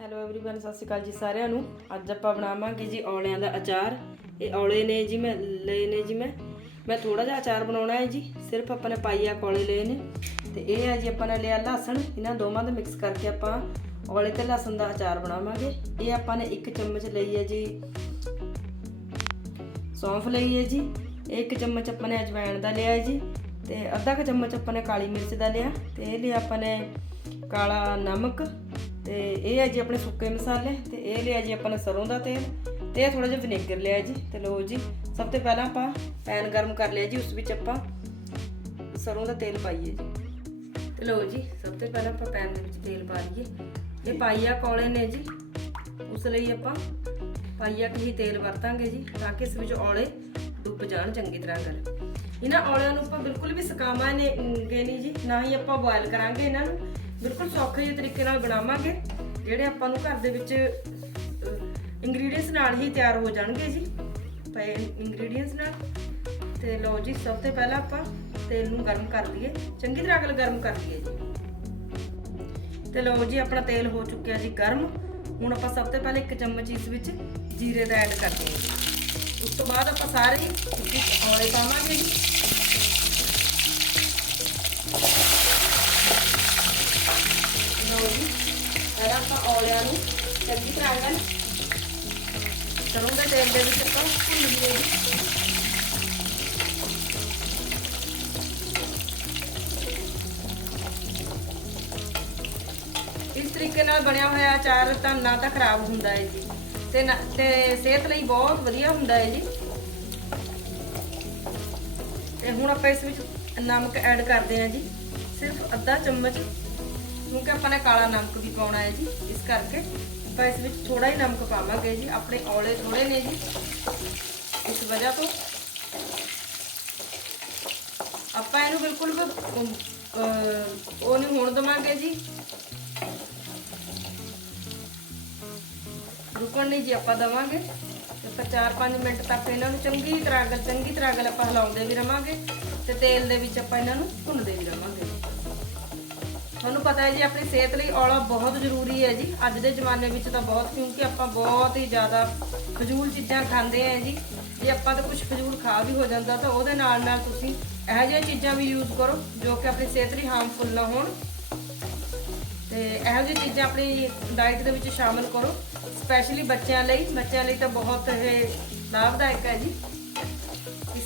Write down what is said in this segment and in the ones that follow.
Hello everyone ਸਤਿ ਸ਼੍ਰੀ ਅਕਾਲ ਜੀ ਸਾਰਿਆਂ ਨੂੰ ਅੱਜ ਆਪਾਂ ਬਣਾਵਾਂਗੇ ਜੀ ਔਲਿਆਂ ਦਾ ਅਚਾਰ ਇਹ ਔਲੇ ਨੇ ਜੀ ਮੈਂ ਲਏ ਨੇ ਜੀ ਮੈਂ ਮੈਂ ਥੋੜਾ ਜਿਹਾ ਅਚਾਰ ਬਣਾਉਣਾ ਹੈ ਜੀ ਸਿਰਫ ਆਪਾਂ ਨੇ ਪਾਈਆ ਕੋਲੇ ਲਏ ਨੇ ਤੇ ਇਹ ਹੈ ਜੀ ਆਪਾਂ ਨੇ ਲਿਆ ਲਸਣ ਇਹਨਾਂ ਦੋਵਾਂ ਦਾ ਮਿਕਸ ਕਰਕੇ ਆਪਾਂ ਔਲੇ ਤੇ ਲਸਣ ਦਾ ਅਚਾਰ ਬਣਾਵਾਂਗੇ ਇਹ ਆਪਾਂ ਨੇ ਇੱਕ ਚਮਚ ਲਈ ਹੈ ਜੀ ਸੌਂਫ ਲਈ ਹੈ ਜੀ ਇੱਕ ਚਮਚ ਆਪਾਂ ਨੇ ਅਜਵਾਇਣ ਦਾ ਲਿਆ ਹੈ ਜੀ ਤੇ ਅੱਧਾ ਕੁ ਚਮਚ ਆਪਾਂ ਨੇ ਕਾਲੀ ਮਿਰਚ ਦਾ ਲਿਆ ਤੇ ਇਹ ਲਿਆ ਆਪਾਂ ਨੇ ਕਾਲਾ ਨਮਕ ਤੇ ਇਹ ਹੈ ਜੀ ਆਪਣੇ ਸੁੱਕੇ ਮਸਾਲੇ ਤੇ ਇਹ ਲਿਆ ਜੀ ਆਪਾਂ ਨੇ ਸਰੋਂ ਦਾ ਤੇਲ ਤੇ ਇਹ ਥੋੜਾ ਜਿਹਾ ਵਿਨੇਗਰ ਲਿਆ ਜੀ ਤੇ ਲੋ ਜੀ, ਸਭ ਤੋਂ ਪਹਿਲਾਂ ਆਪਾਂ ਪੈਨ ਗਰਮ ਕਰ ਲਿਆ ਜੀ, ਉਸ ਵਿੱਚ ਆਪਾਂ ਸਰੋਂ ਦਾ ਤੇਲ ਪਾਈਏ ਜੀ। ਤੇ ਲੋ ਜੀ, ਸਭ ਤੋਂ ਪਹਿਲਾਂ ਆਪਾਂ ਪੈਨ ਦੇ ਵਿੱਚ ਤੇਲ ਪਾ ਲਈਏ। ਇਹ ਪਾਈਆ ਕੋਲੇ ਨੇ ਜੀ, ਉਸ ਲਈ ਆਪਾਂ ਪਾਈਆ ਕੁ ਹੀ ਤੇਲ ਵਰਤਾਂਗੇ ਜੀ, ਤਾਂ ਕਿ ਇਸ ਵਿੱਚ ਔਲੇ ਡੁੱਬ ਜਾਣ ਚੰਗੀ ਤਰ੍ਹਾਂ ਕਰ ਇਹਨਾਂ ਔਲਿਆਂ ਨੂੰ ਆਪਾਂ ਬਿਲਕੁਲ ਵੀ ਸੁਕਾਵਾਂਗੇ ਨਹੀਂ ਜੀ, ਨਾ ਹੀ ਆਪਾਂ ਬੋਇਲ ਕਰਾਂਗੇ ਇਹਨਾਂ ਨੂੰ। ਬਿਲਕੁਲ ਸੌਖੇ ਜਿਹੇ ਤਰੀਕੇ ਨਾਲ ਬਣਾਵਾਂਗੇ, ਜਿਹੜੇ ਆਪਾਂ ਨੂੰ ਘਰ ਦੇ ਵਿੱਚ ਇੰਗਰੀਡੀਅੰਟਸ ਨਾਲ ਹੀ ਤਿਆਰ ਹੋ ਜਾਣਗੇ ਜੀ। ਪਏ ਇੰਗਰੀਡੀਅੰਟਸ ਨਾਲ। ਤੇ ਲਓ ਜੀ, ਸਭ ਤੋਂ ਪਹਿਲਾਂ ਆਪਾਂ ਤੇਲ ਨੂੰ ਗਰਮ ਕਰ ਲਈਏ। ਚੰਗੀ ਤਰ੍ਹਾਂ ਅਗਲ ਗਰਮ ਕਰ ਲਈਏ ਜੀ। ਤੇ ਲਓ ਜੀ, ਆਪਣਾ ਤੇਲ ਹੋ ਚੁੱਕਿਆ ਜੀ ਗਰਮ। ਹੁਣ ਆਪਾਂ ਸਭ ਤੋਂ ਪਹਿਲਾਂ ਇੱਕ ਚਮਚ ਇਸ ਵਿੱਚ ਜੀਰੇ ਦਾ ਐਡ ਕਰ ਹਾਂ ਉਸ ਤੋਂ ਬਾਅਦ ਆਪਾਂ ਸਾਰੇ ਹੀ ਇਸ ਔਲੇ ਪਾਵਾਂਗੇ ਜੀ। ਔਲਿਆਂ ਨੂੰ। ਚੰਗੀ ਤਰ੍ਹਾਂ ਨਾਲ ਸਰੋਂ ਤੇਲ ਦੇ ਵਿੱਚ ਆਪਾਂ, ਭੁੰਨ ਲਈਏ ਇਸ ਤਰੀਕੇ ਨਾਲ ਬਣਿਆ ਹੋਇਆ ਅਚਾਰ ਤਾਂ ਨਾ ਤਾਂ ਖਰਾਬ ਹੁੰਦਾ ਹੈ ਜੀ। ਤੇ ਨਾ- ਤੇ ਸਿਹਤ ਲਈ ਬਹੁਤ ਵਧੀਆ ਹੁੰਦਾ ਹੈ ਜੀ। ਤੇ ਹੁਣ ਆਪਾਂ ਇਸ ਵਿੱਚ ਨਮਕ ਐਡ ਕਰਦੇ ਹਾਂ ਜੀ। ਸਿਰਫ ਅੱਧਾ ਚਮਚ ਕਿਉਂਕਿ ਆਪਾਂ ਨੇ ਕਾਲਾ ਨਮਕ ਵੀ ਪਾਉਣਾ ਹੈ ਜੀ, ਇਸ ਕਰਕੇ ਆਪਾਂ ਇਸ ਵਿੱਚ ਥੋੜਾ ਹੀ ਨਮਕ ਪਾਵਾਂਗੇ ਜੀ, ਆਪਣੇ ਔਲੇ ਥੋੜੇ ਨੇ ਜੀ। ਇਸ ਵਜ੍ਹਾ ਤੋਂ ਆਪਾਂ ਇਹਨੂੰ ਬਿਲਕੁਲ ਵੀ ਉਹ ਨਹੀਂ ਹੋਣ ਦਵਾਂਗੇ ਜੀ। ਰੁਕਣ ਨਹੀਂ ਜੀ ਆਪਾਂ ਦਵਾਂਗੇ। ਤੇ ਆਪਾਂ 4-5 ਮਿੰਟ ਤੱਕ ਇਹਨਾਂ ਨੂੰ ਚੰਗੀ ਤਰ੍ਹਾਂ ਅਗਲ ਚੰਗੀ ਤਰ੍ਹਾਂ ਅਗਲ ਆਪਾਂ ਹਿਲਾਉਂਦੇ ਵੀ ਰਵਾਂਗੇ ਤੇ ਤੇਲ ਦੇ ਵਿੱਚ ਆਪਾਂ ਇਹਨਾਂ ਨੂੰ ਭੁੰਨਦੇ ਵੀ ਰਵਾਂਗੇ। ਤੁਹਾਨੂੰ ਪਤਾ ਹੈ ਜੀ, ਆਪਣੀ ਸਿਹਤ ਲਈ ਔਲਾ ਬਹੁਤ ਜ਼ਰੂਰੀ ਹੈ ਜੀ। ਅੱਜ ਦੇ ਜ਼ਮਾਨੇ ਵਿੱਚ ਤਾਂ ਬਹੁਤ, ਕਿਉਂਕਿ ਆਪਾਂ ਬਹੁਤ ਹੀ ਜ਼ਿਆਦਾ ਫਜ਼ੂਲ ਚੀਜ਼ਾਂ ਖਾਂਦੇ ਆ ਜੀ। ਜੇ ਆਪਾਂ ਤਾਂ ਕੁਝ ਫਜ਼ੂਲ ਖਾ ਵੀ ਹੋ ਜਾਂਦਾ, ਤਾਂ ਉਹਦੇ ਨਾਲ ਨਾਲ ਤੁਸੀਂ ਇਹੋ ਜਿਹੀਆਂ ਚੀਜ਼ਾਂ ਵੀ ਯੂਜ਼ ਕਰੋ, ਜੋ ਕਿ ਆਪਣੀ ਸਿਹਤ ਲਈ ਹਾਰਮਫੁਲ ਨਾ ਹੋਣ। ਤੇ ਇਹੋ ਜਿਹੀ ਚੀਜ਼ਾਂ ਆਪਣੀ ਡਾਈਟ ਦੇ ਵਿੱਚ ਸ਼ਾਮਿਲ ਕਰੋ। ਸਪੈਸ਼ਲੀ ਬੱਚਿਆਂ ਲਈ ਬੱਚਿਆਂ ਲਈ ਤਾਂ ਬਹੁਤ ਇਹ ਲਾਭਦਾਇਕ ਹੈ ਜੀ।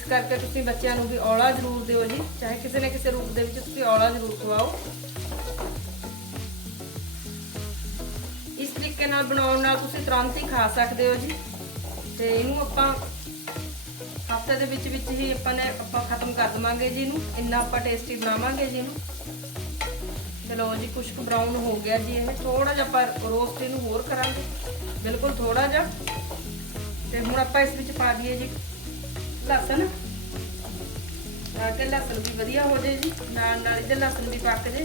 ਇਸ ਕਰਕੇ ਤੁਸੀਂ ਬੱਚਿਆਂ ਨੂੰ ਵੀ ਔਲਾ ਜ਼ਰੂਰ ਦਿਓ ਜੀ। ਚਾਹੇ ਕਿਸੇ ਨਾ ਕਿਸੇ ਰੂਪ ਦੇ ਵਿੱਚ ਤੁਸੀਂ ਔਲਾ ਜ਼ਰੂਰ ਖਵਾਓ। ਇਸ ਤਰੀਕੇ ਨਾਲ ਬਣਾਉਣ ਨਾਲ ਤੁਸੀਂ ਤੁਰੰਤ ਹੀ ਖਾ ਸਕਦੇ ਹੋ ਜੀ। ਤੇ ਇਹਨੂੰ ਆਪਾਂ ਹਫ਼ਤੇ ਦੇ ਵਿੱਚ ਵਿੱਚ ਹੀ ਆਪਾਂ ਨੇ ਆਪਾਂ ਖਤਮ ਕਰ ਦਵਾਂਗੇ ਜੀ ਇਹਨੂੰ। ਇੰਨਾ ਆਪਾਂ ਟੇਸਟੀ ਬਣਾਵਾਂਗੇ ਜੀ ਇਹਨੂੰ। ਚਲੋ ਜੀ ਕੁਛ ਕੁ ਬਰਾਊਨ ਹੋ ਗਿਆ ਜੀ ਇਹ। ਥੋੜਾ ਜਿਹਾ ਆਪਾਂ ਰੋਸਟ ਇਹਨੂੰ ਹੋਰ ਕਰਾਂਗੇ। ਬਿਲਕੁਲ ਥੋੜਾ ਜਿਹਾ। ਤੇ ਹੁਣ ਆਪਾਂ ਇਸ ਵਿੱਚ ਪਾ ਦਈਏ ਜੀ। ਲਸਣ। ਤਾਂ ਕਿ ਲਸਣ ਵੀ ਵਧੀਆ ਹੋ ਜਾਏ ਜੀ। ਨਾਲ ਨਾਲ ਇਹਦੇ ਲਸਣ ਵੀ ਪੱਕ ਜੇ।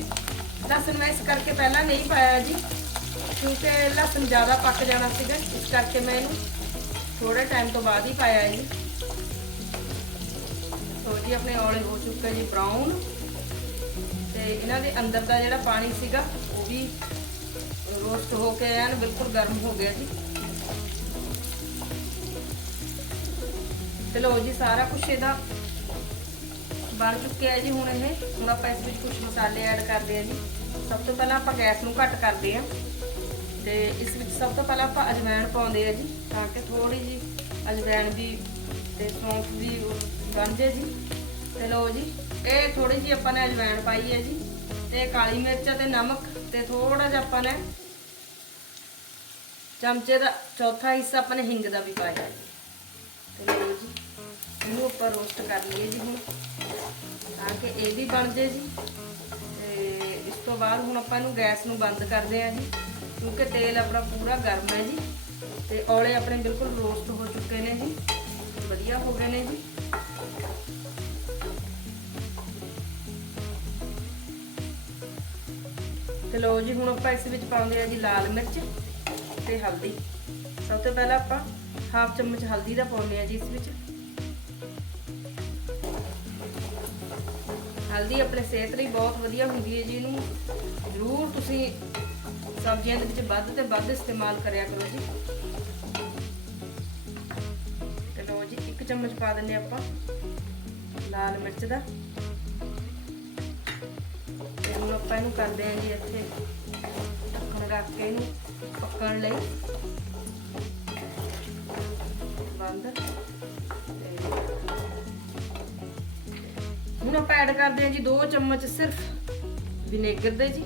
ਲਸਣ ਮੈਂ ਇਸ ਕਰਕੇ ਪਹਿਲਾਂ ਨਹੀਂ ਪਾਇਆ ਜੀ, ਕਿਉਂਕਿ ਲਸਣ ਜ਼ਿਆਦਾ ਪੱਕ ਜਾਣਾ ਸੀਗਾ, ਇਸ ਕਰਕੇ ਮੈਂ ਇਹਨੂੰ ਥੋੜੇ ਟਾਈਮ ਤੋਂ ਬਾਅਦ ਹੀ ਪਾਇਆ ਜੀ। ਸੋ ਜੀ, ਆਪਣੇ ਔਲੇ ਹੋ ਚੁੱਕੇ ਜੀ ਬਰਾਊਨ ਤੇ ਇਹਨਾਂ ਦੇ ਅੰਦਰ ਦਾ ਜਿਹੜਾ ਪਾਣੀ ਸੀਗਾ, ਉਹ ਵੀ ਰੋਸਟ ਹੋ ਕੇ ਐਨ ਬਿਲਕੁਲ ਗਰਮ ਹੋ ਗਿਆ ਜੀ। ਤੇ ਲਓ ਜੀ, ਸਾਰਾ ਕੁਝ ਇਹਦਾ ਬਣ ਚੁੱਕਿਆ ਜੀ ਹੁਣ ਇਹ। ਹੁਣ ਆਪਾਂ ਇਸ ਵਿੱਚ ਕੁਝ ਮਸਾਲੇ ਐਡ ਕਰਦੇ ਹਾਂ ਜੀ। ਸਭ ਤੋਂ ਪਹਿਲਾਂ ਆਪਾਂ ਗੈਸ ਨੂੰ ਘੱਟ ਕਰਦੇ ਹਾਂ। ਤੇ ਇਸ ਵਿੱਚ ਸਭ ਤੋਂ ਪਹਿਲਾਂ ਆਪਾਂ ਅਜਵਾਇਣ ਪਾਉਂਦੇ ਆ ਜੀ, ਤਾਂ ਕਿ ਥੋੜੀ ਜੀ ਅਜਵਾਇਣ ਵੀ ਤੇ ਸੌਂਫ ਵੀ ਬਣ ਜੇ ਜੀ। ਤੇ ਲਓ ਜੀ, ਇਹ ਥੋੜੀ ਜੀ ਆਪਾਂ ਨੇ ਅਜਵਾਇਣ ਪਾਈ ਹੈ ਜੀ। ਤੇ ਕਾਲੀ ਮਿਰਚ ਤੇ ਨਮਕ ਤੇ ਥੋੜਾ ਜਿਹਾ ਆਪਾਂ ਨੇ ਚਮਚੇ ਦਾ ਚੌਥਾ ਹਿੱਸਾ ਆਪਾਂ ਨੇ ਹਿੰਗ ਦਾ ਵੀ ਪਾਇਆ ਜੀ। ਤੇ ਲਓ ਜੀ ਇਹਨੂੰ ਆਪਾਂ ਰੋਸਟ ਕਰ ਲਈਏ ਜੀ ਹੁਣ। ਤਾਂ ਕਿ ਇਹ ਵੀ ਬਣ ਜੇ ਜੀ। ਤੇ ਇਸ ਤੋਂ ਬਾਅਦ ਹੁਣ ਆਪਾਂ ਇਹਨੂੰ ਗੈਸ ਨੂੰ ਬੰਦ ਕਰਦੇ ਹਾਂ ਜੀ। ਕਿਉਂਕਿ ਤੇਲ ਆਪਣਾ ਪੂਰਾ ਗਰਮ ਹੈ ਜੀ। ਤੇ ਔਲੇ ਆਪਣੇ ਬਿਲਕੁਲ ਰੋਸਟ ਹੋ ਚੁੱਕੇ ਨੇ ਜੀ। ਵਧੀਆ ਹੋ ਗਏ ਨੇ ਜੀ। ਤੇ ਲਓ ਜੀ, ਹੁਣ ਆਪਾਂ ਇਸ ਵਿੱਚ ਪਾਉਂਦੇ ਆ ਜੀ ਲਾਲ ਮਿਰਚ ਤੇ ਹਲਦੀ। ਸਭ ਤੋਂ ਪਹਿਲਾਂ ਆਪਾਂ ਹਾਫ ਚਮਚ ਹਲਦੀ ਦਾ ਪਾਉਂਦੇ ਆ ਜੀ ਇਸ ਵਿੱਚ। ਹਲਦੀ ਆਪਣੇ ਸਿਹਤ ਲਈ ਬਹੁਤ ਵਧੀਆ ਹੁੰਦੀ ਹੈ ਜੀ ਇਹਨੂੰ। ਜ਼ਰੂਰ ਤੁਸੀਂ ਸਬਜ਼ੀਆਂ ਦੇ ਵਿੱਚ ਵੱਧ ਤੇ ਵੱਧ ਇਸਤੇਮਾਲ ਕਰਿਆ ਕਰੋ ਜੀ। ਤੇ ਲਓ ਜੀ, ਇੱਕ ਚਮਚ ਪਾ ਦਿੰਦੇ ਆਪਾਂ ਲਾਲ ਮਿਰਚ ਦਾ। ਤੇ ਹੁਣ ਆਪਾਂ ਇਹਨੂੰ ਕਰਦੇ ਆਂ ਜੀ ਇੱਥੇ ਢੱਕਣ ਰੱਖ ਕੇ ਇਹਨੂੰ ਪੱਕਣ ਲਈ। ਬੰਦ। ਹੁਣ ਆਪਾਂ ਐਡ ਕਰਦੇ ਹਾਂ ਜੀ 2 ਚਮਚ ਸਿਰਫ ਵਿਨੇਗਰ ਦੇ ਜੀ।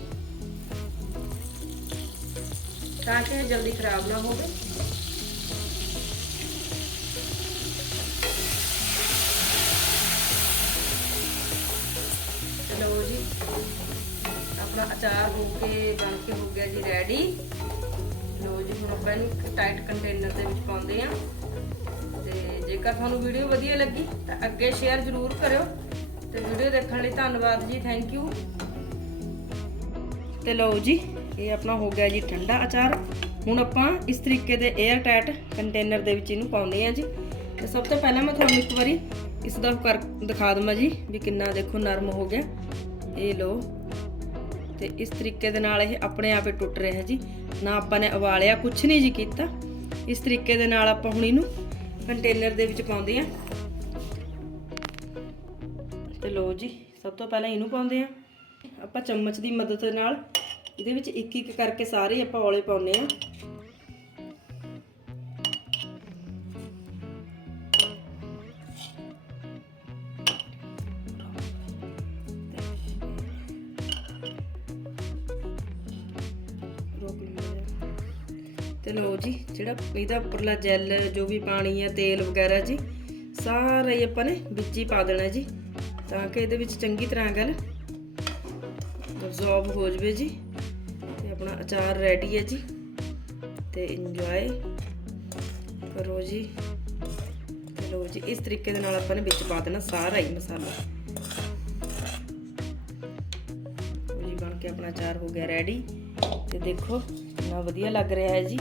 ਤਾਂ ਕਿ ਜਲਦੀ ਖਰਾਬ ਨਾ ਹੋਵੇ। ਚਲੋ ਜੀ, ਆਪਣਾ ਅਚਾਰ ਹੋ ਕੇ, ਬਣ ਕੇ ਹੋ ਗਿਆ ਜੀ ਰੈਡੀ ਲੋ ਜੀ, ਹੁਣ ਆਪਾਂ ਇਹਨੂੰ ਟਾਈਟ ਕੰਟੇਨਰ ਦੇ ਵਿੱਚ ਪਾਉਂਦੇ ਆ ਤੇ ਜੇਕਰ ਤੁਹਾਨੂੰ ਵੀਡੀਓ ਵਧੀਆ ਲੱਗੀ, ਤਾਂ ਅੱਗੇ ਸ਼ੇਅਰ ਜ਼ਰੂਰ ਕਰਿਓ। ਤੇ ਵੀਡੀਓ ਦੇਖਣ ਲਈ ਧੰਨਵਾਦ ਜੀ ਥੈਂਕ ਯੂ ਤੇ ਲਓ ਜੀ, ਇਹ ਆਪਣਾ ਹੋ ਗਿਆ ਜੀ ਠੰਡਾ ਅਚਾਰ। ਹੁਣ ਆਪਾਂ ਇਸ ਤਰੀਕੇ ਦੇ 에ਅਰ ਟਾਈਟ ਕੰਟੇਨਰ ਦੇ ਵਿੱਚ ਇਹਨੂੰ ਪਾਉਂਦੇ ਆ ਜੀ। ਤੇ ਸਭ ਤੋਂ ਪਹਿਲਾਂ ਮੈਂ ਤੁਹਾਨੂੰ ਇੱਕ ਵਾਰੀ ਇਸ ਦਾ ਕਰ ਦਿਖਾ ਦਵਾਂ ਜੀ ਵੀ ਕਿੰਨਾ ਦੇਖੋ ਨਰਮ ਹੋ ਗਿਆ। ਇਹ ਲਓ, ਤੇ ਇਸ ਤਰੀਕੇ ਦੇ ਨਾਲ ਇਹ ਆਪਣੇ ਆਪ ਹੀ ਟੁੱਟ ਰਿਹਾ ਜੀ। ਨਾ ਆਪਾਂ ਨੇ ਉਬਾਲਿਆ ਕੁਝ ਨਹੀਂ ਜੀ ਕੀਤਾ। ਇਸ ਤਰੀਕੇ ਦੇ ਨਾਲ ਆਪਾਂ ਹੁਣ ਇਹਨੂੰ ਕੰਟੇਨਰ ਦੇ ਵਿੱਚ ਪਾਉਂਦੇ ਆ ਤੇ ਲੋ ਜੀ, ਸਭ ਤੋਂ ਪਹਿਲਾਂ ਇਹਨੂੰ ਪਾਉਂਦੇ ਆ ਆਪਾਂ ਚਮਚ ਦੀ ਮਦਦ ਨਾਲ ਇਹਦੇ ਵਿੱਚ ਇੱਕ ਇੱਕ ਕਰਕੇ ਸਾਰੇ ਆਪਾਂ ਔਲੇ ਪਾਉਂਦੇ ਆ ਤੇ ਲੋ ਜੀ, ਜਿਹੜਾ ਇਹਦਾ ਉੱਪਰਲਾ ਜੈਲ ਜੋ ਵੀ ਪਾਣੀ ਹੈ ਤੇਲ ਵਗੈਰਾ ਜੀ, ਸਾਰਾ ਹੀ ਆਪਾਂ ਨੇ ਵਿੱਚ ਹੀ ਪਾ ਦੇਣਾ ਜੀ। ਤਾਂ ਕਿ ਇਹਦੇ ਵਿੱਚ ਚੰਗੀ ਤਰ੍ਹਾਂ ਗੱਲ ਅਬਜ਼ੌਰਬ ਹੋ ਜਵੇ ਜੀ ਤੇ ਆਪਣਾ ਅਚਾਰ ਰੈਡੀ ਹੈ ਜੀ ਤੇ ਇੰਜੋਏ ਕਰੋ ਜੀ। ਤੇ ਲਓ ਜੀ, ਇਸ ਤਰੀਕੇ ਦੇ ਨਾਲ ਆਪਾਂ ਨੇ ਵਿੱਚ ਪਾ ਦੇਣਾ ਸਾਰਾ ਹੀ ਮਸਾਲਾ। ਜੀ ਬਣ ਕੇ ਆਪਣਾ ਅਚਾਰ ਹੋ ਗਿਆ ਰੈਡੀ ਤੇ ਦੇਖੋ ਕਿੰਨਾ ਵਧੀਆ ਲੱਗ ਰਿਹਾ ਹੈ ਜੀ।